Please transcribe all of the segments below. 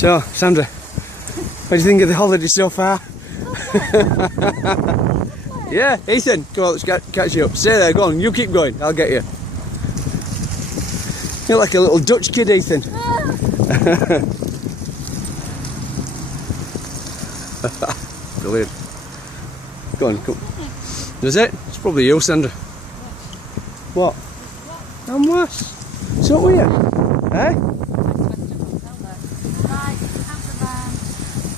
So, Sandra, what do you think of the holiday so far? Yeah, Ethan, come on, let's catch you up. Stay there, go on, you keep going, I'll get you. You're like a little Dutch kid, Ethan. Brilliant. Go on, come. Is it? It's probably you, Sandra. What? I'm worse. So weird. Eh?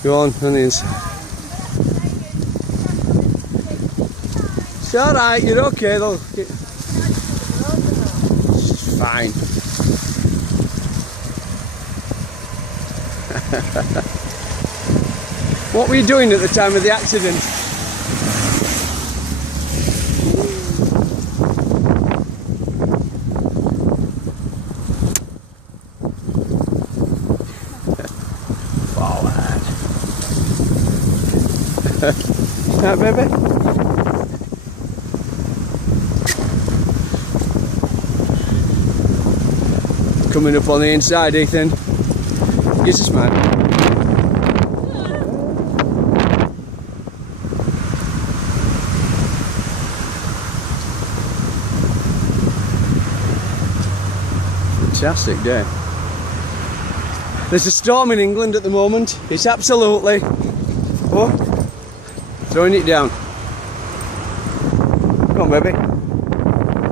Go on the inside. It's alright, you're okay though. It's fine. What were you doing at the time of the accident? Forward. That baby? Coming up on the inside, Ethan. Gives us man. Fantastic day. There's a storm in England at the moment. It's absolutely throwing it down. Come on, baby.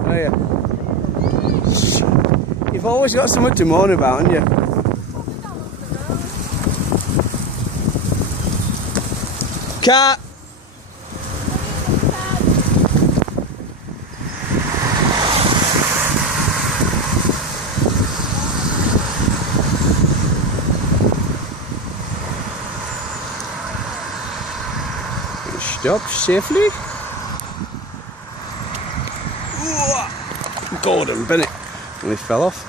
Oh yeah. You've always got something to moan about, haven't you? Cat! Stop safely. Gordon Bennett. And he fell off.